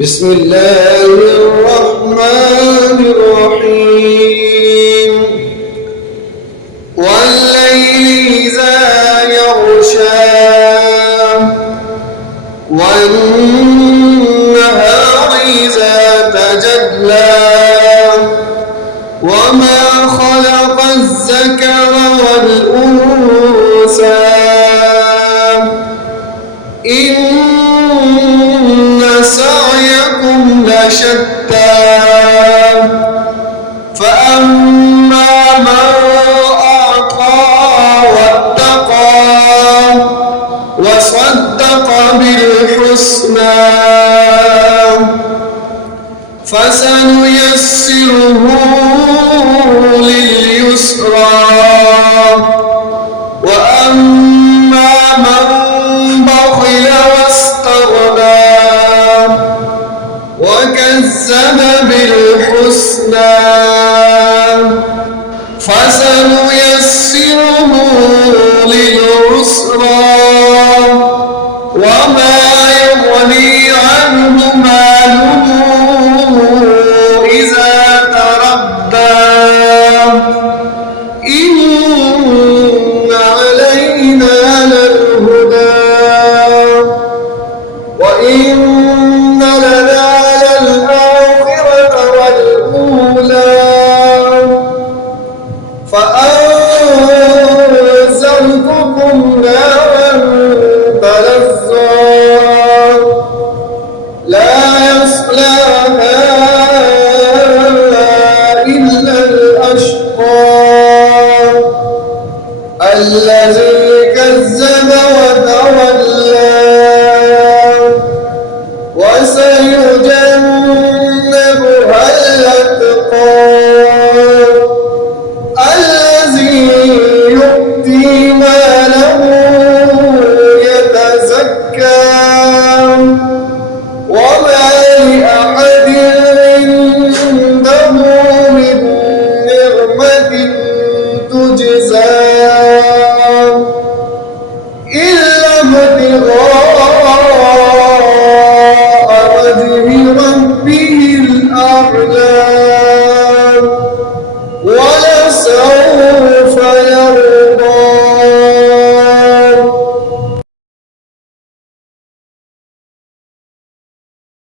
بسم الله الرحمن الرحيم والليل إذا يغشى والنهار إذا تجلى وما خلق الذكر والأنثى إن سعيكم لشتى فأما من أعطى واتقى وصدق بالحسنى فسنيسره لليسرى وأما من بخل واستغنى وكذب بالحسنى فسنيسره للعسرى وما يغني عنه ماله إذا تردى إن علينا للهدى وإن لنا للآخرة والأولى فأنذرتكم نارا تلظى لا يصلاها إلا الأشقى الذي كذب وتولى وسيجنبها الأتقى الذي يؤتي ماله يتزكى وما لأحد عنده من نعمة تجزى إلا ابتغاء